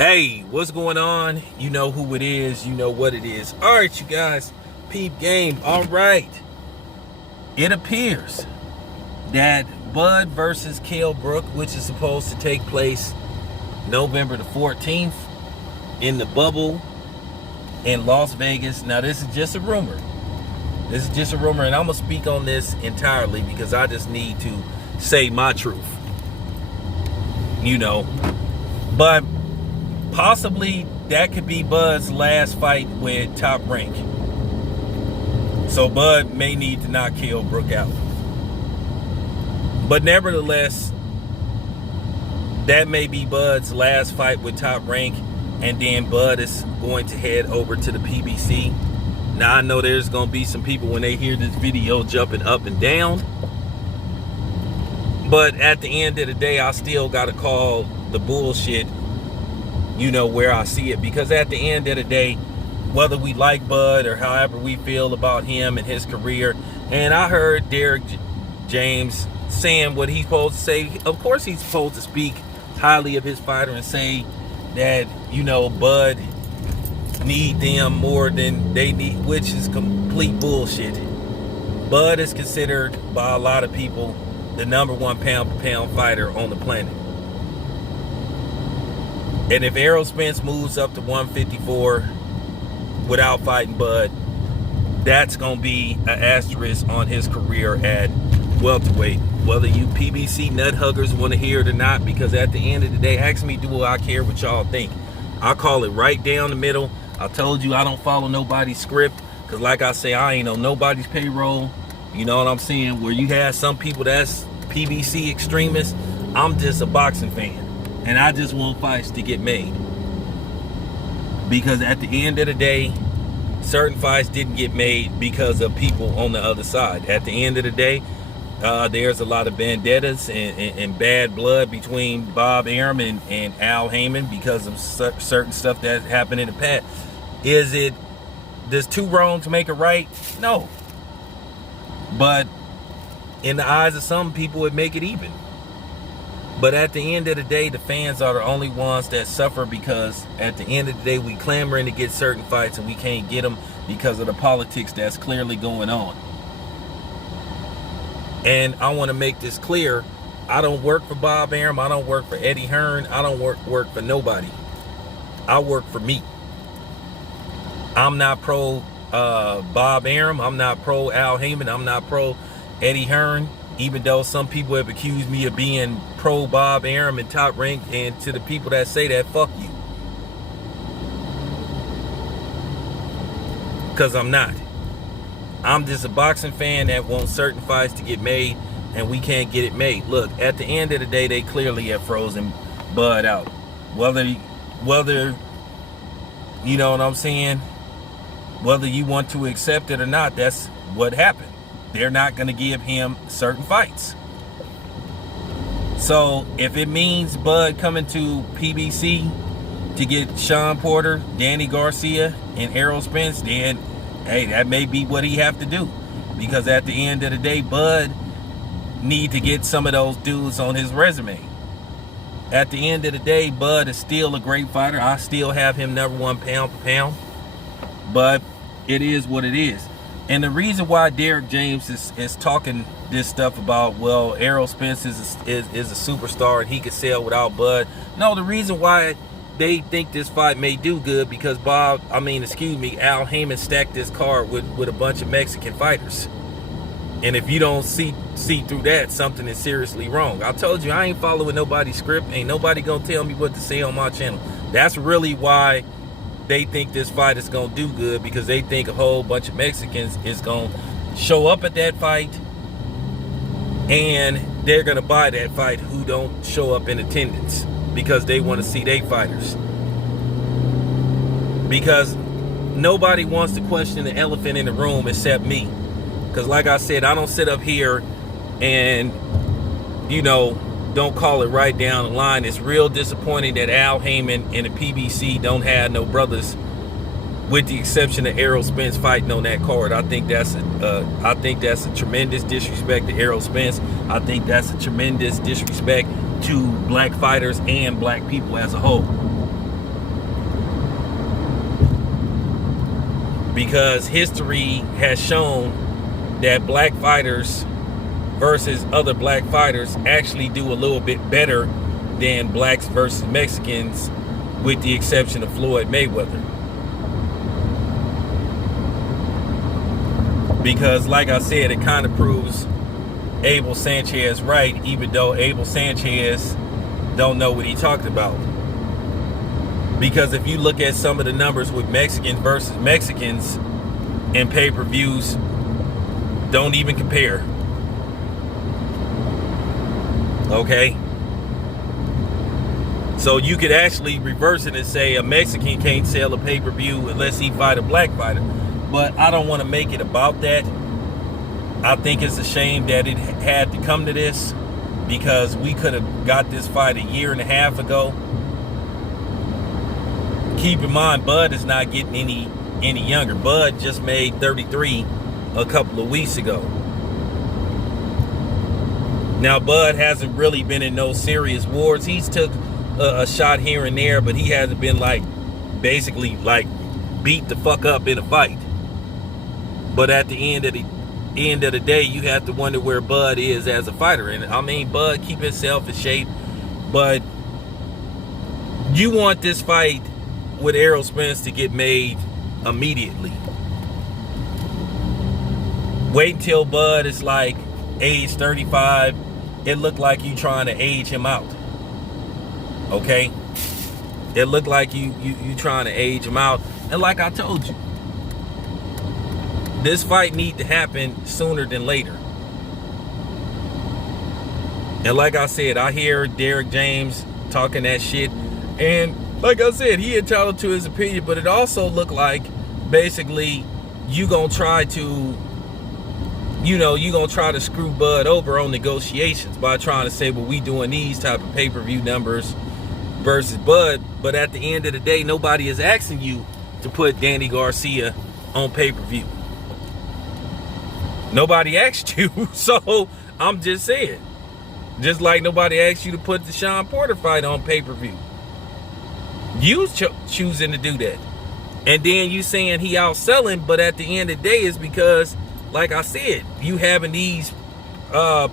Hey, what's going on? You know who it is. You know what it is. All right, you guys. Peep game. All right. It appears that Bud versus Brook, which is supposed to take place November the 14th in the bubble in Las Vegas. Now, this is just a rumor. This is just a rumor, and I'm going to speak on this entirely because I just need to say my truth. You know. But possibly that could be Bud's last fight with Top Rank. So Bud may need to knock Brook out. But nevertheless, that may be Bud's last fight with Top Rank. And then Bud is going to head over to the PBC. Now I know there's going to be some people when they hear this video jumping up and down. But at the end of the day, I still got to call the bullshit, you know, where I see it. Because at the end of the day, whether we like Bud or however we feel about him and his career, and I heard Derek James saying what he's supposed to say. Of course he's supposed to speak highly of his fighter and say that, you know, Bud need them more than they need, which is complete bullshit. Bud is considered by a lot of people the #1 pound-for-pound fighter on the planet. And if Errol Spence moves up to 154 without fighting Bud, that's going to be an asterisk on his career at welterweight. Whether you PBC nut huggers want to hear it or not, because at the end of the day, ask me, do I care what y'all think? I call it right down the middle. I told you I don't follow nobody's script, because like I say, I ain't on nobody's payroll. You know what I'm saying? Where you have some people that's PBC extremists, I'm just a boxing fan. And I just want fights to get made. Because at the end of the day, certain fights didn't get made because of people on the other side. At the end of the day, there's a lot of vendettas and bad blood between Bob Arum and Al Heyman because of certain stuff that happened in the past. Does two wrongs make a right? No. But in the eyes of some people, it make it even. But at the end of the day, the fans are the only ones that suffer, because at the end of the day, we clamoring to get certain fights and we can't get them because of the politics that's clearly going on. And I want to make this clear. I don't work for Bob Arum. I don't work for Eddie Hearn. I don't work for nobody. I work for me. I'm not pro Bob Arum. I'm not pro Al Heyman. I'm not pro Eddie Hearn. Even though some people have accused me of being pro Bob Arum and Top Rank, and to the people that say that, fuck you. Because I'm not. I'm just a boxing fan that wants certain fights to get made, and we can't get it made. Look, at the end of the day, they clearly have frozen Bud out. Whether you know what I'm saying, whether you want to accept it or not, that's what happened. They're not going to give him certain fights. So if it means Bud coming to PBC to get Sean Porter, Danny Garcia, and Errol Spence, then hey, that may be what he have to do. Because at the end of the day, Bud need to get some of those dudes on his resume. At the end of the day, Bud is still a great fighter. I still have him #1 pound-for-pound. But it is what it is. And the reason why Derek James is talking this stuff about, well, Errol Spence is a superstar and he could sell without Bud. No, the reason why they think this fight may do good, because Al Heyman stacked this card with a bunch of Mexican fighters. And if you don't see through that, something is seriously wrong. I told you, I ain't following nobody's script. Ain't nobody gonna tell me what to say on my channel. That's really why they think this fight is gonna do good, because they think a whole bunch of Mexicans is gonna show up at that fight, and they're gonna buy that fight who don't show up in attendance because they want to see their fighters. Because nobody wants to question the elephant in the room except me. Because like I said, I don't sit up here and, you know, don't call it right down the line. It's real disappointing that Al Heyman and the PBC don't have no brothers, with the exception of Errol Spence fighting on that card. I think that's a tremendous disrespect to Errol Spence. I think that's a tremendous disrespect to black fighters and black people as a whole. because history has shown that black fighters versus other black fighters actually do a little bit better than blacks versus Mexicans, with the exception of Floyd Mayweather. Because like I said, it kind of proves Abel Sanchez right, even though Abel Sanchez don't know what he talked about. Because if you look at some of the numbers with Mexicans versus Mexicans in pay-per-views, don't even compare. Okay? So you could actually reverse it and say a Mexican can't sell a pay-per-view unless he fight a black fighter. But I don't want to make it about that. I think it's a shame that it had to come to this, because we could have got this fight a year and a half ago. Keep in mind, Bud is not getting any younger. Bud just made 33 a couple of weeks ago. Now, Bud hasn't really been in no serious wars. He's took a shot here and there, but he hasn't been basically beat the fuck up in a fight. But at the end of the day, you have to wonder where Bud is as a fighter. And I mean, Bud keep himself in shape, but you want this fight with Errol Spence to get made immediately. Wait until Bud is age 35. It looked like you trying to age him out. Okay? It looked like you trying to age him out. And like I told you, this fight need to happen sooner than later. And like I said, I hear Derek James talking that shit. And like I said, he entitled to his opinion, but it also looked like basically you gonna try to, you gonna try to screw Bud over on negotiations by trying to say, well, we doing these type of pay-per-view numbers versus Bud. But at the end of the day, nobody is asking you to put Danny Garcia on pay-per-view. Nobody asked you, so I'm just saying. Just like nobody asked you to put the Sean Porter fight on pay-per-view. You choosing to do that. And then you saying he outselling, but at the end of the day is because, like I said, you having these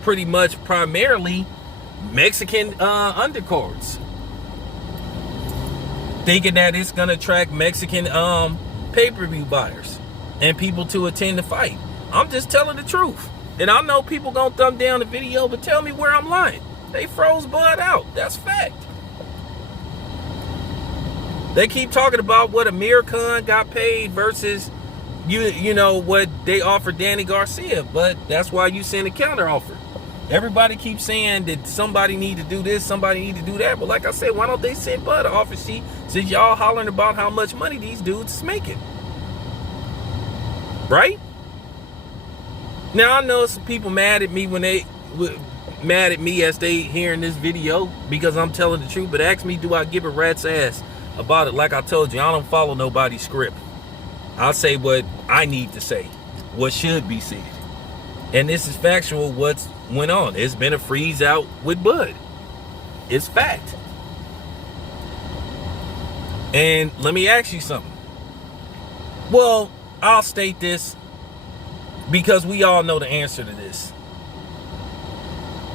pretty much primarily Mexican undercards. Thinking that it's going to attract Mexican pay-per-view buyers and people to attend the fight. I'm just telling the truth. And I know people gonna thumb down the video, but tell me where I'm lying. They froze Bud out. That's fact. They keep talking about what Amir Khan got paid versus you know what they offered Danny Garcia, but that's why you send a counter offer. Everybody keeps saying that somebody need to do this, somebody need to do that. But like I said, why don't they send Bud an offer sheet since y'all hollering about how much money these dudes is making? Right? Now, I know some people mad at me as they hearing this video because I'm telling the truth, but ask me, do I give a rat's ass about it? Like I told you, I don't follow nobody's script. I'll say what I need to say, what should be said. And this is factual, what's went on. It's been a freeze out with Bud. It's fact. And let me ask you something. Well, I'll state this because we all know the answer to this.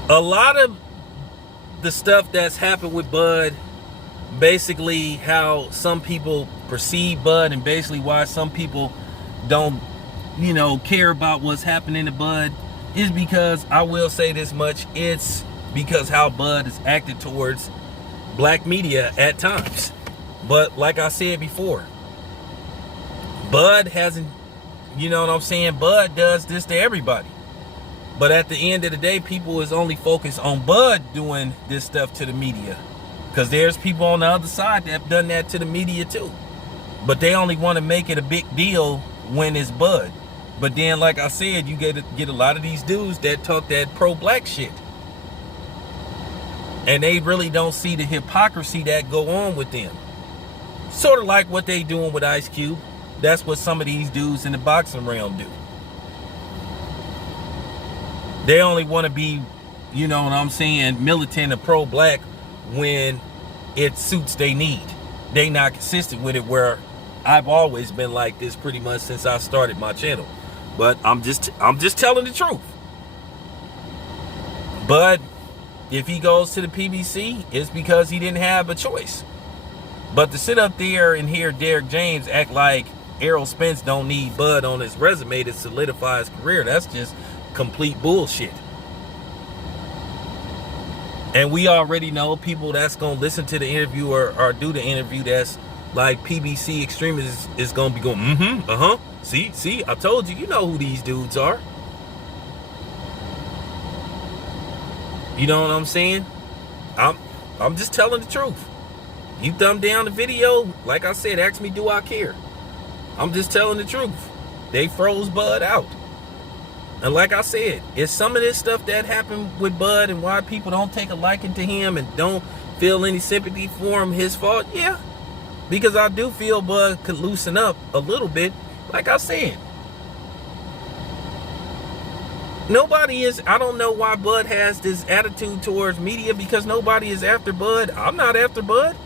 A lot of the stuff that's happened with Bud, basically how some people perceive Bud and basically why some people don't, care about what's happening to Bud, is because, I will say this much, it's because how Bud is acted towards black media at times. But like I said before, Bud hasn't, Bud does this to everybody. But at the end of the day, people is only focused on Bud doing this stuff to the media. Because there's people on the other side that have done that to the media too. But they only want to make it a big deal when it's Bud. But then, like I said, you get a lot of these dudes that talk that pro-black shit. And they really don't see the hypocrisy that go on with them. Sort of like what they doing with Ice Cube. That's what some of these dudes in the boxing realm do. They only want to be, militant or pro-black when it suits they need. They not consistent with it, where I've always been like this pretty much since I started my channel. But I'm just telling the truth. But if he goes to the PBC, it's because he didn't have a choice. But to sit up there and hear Derrick James act like Errol Spence don't need Bud on his resume to solidify his career, that's just complete bullshit. And we already know people that's going to listen to the interview or do the interview that's like PBC extremists is going to be going, see, I told you, you know who these dudes are. You know what I'm saying? I'm just telling the truth. You thumb down the video, like I said, ask me, do I care? I'm just telling the truth. They froze Bud out. And like I said, is some of this stuff that happened with Bud and why people don't take a liking to him and don't feel any sympathy for him his fault? Yeah. Because I do feel Bud could loosen up a little bit. Like I said. I don't know why Bud has this attitude towards media, because nobody is after Bud. I'm not after Bud.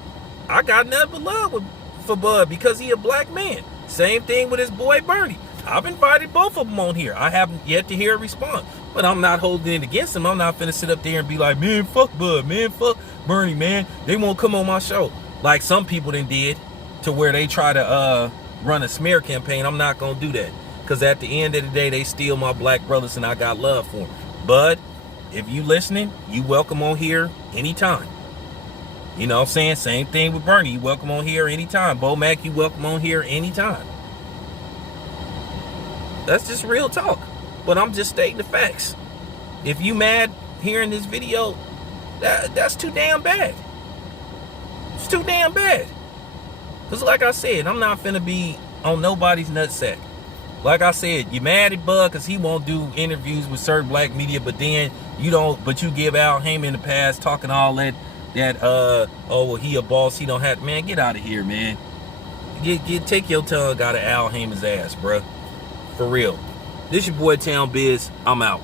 I got nothing but love for Bud because he a black man. Same thing with his boy Bernie. I've invited both of them on here. I haven't yet to hear a response, but I'm not holding it against them. I'm not finna sit up there and be like, man, fuck Bud, man, fuck Bernie, man. They won't come on my show. Like some people then did, to where they try to run a smear campaign. I'm not gonna do that, because at the end of the day, they steal my black brothers and I got love for them. Bud, if you listening, you welcome on here anytime. You know what I'm saying? Same thing with Bernie. You welcome on here anytime. Bo Mac, you welcome on here anytime. That's just real talk. But I'm just stating the facts. If you mad hearing this video, that's too damn bad. It's too damn bad. Because like I said, I'm not finna be on nobody's nutsack. Like I said, you mad at Bud because he won't do interviews with certain black media, but then you don't, but you give Al Heyman the pass talking all that oh, well, he a boss, he don't have, man, get out of here, man. Take your tongue out of Al Heyman's ass, bruh. For real. This your boy Town Biz. I'm out.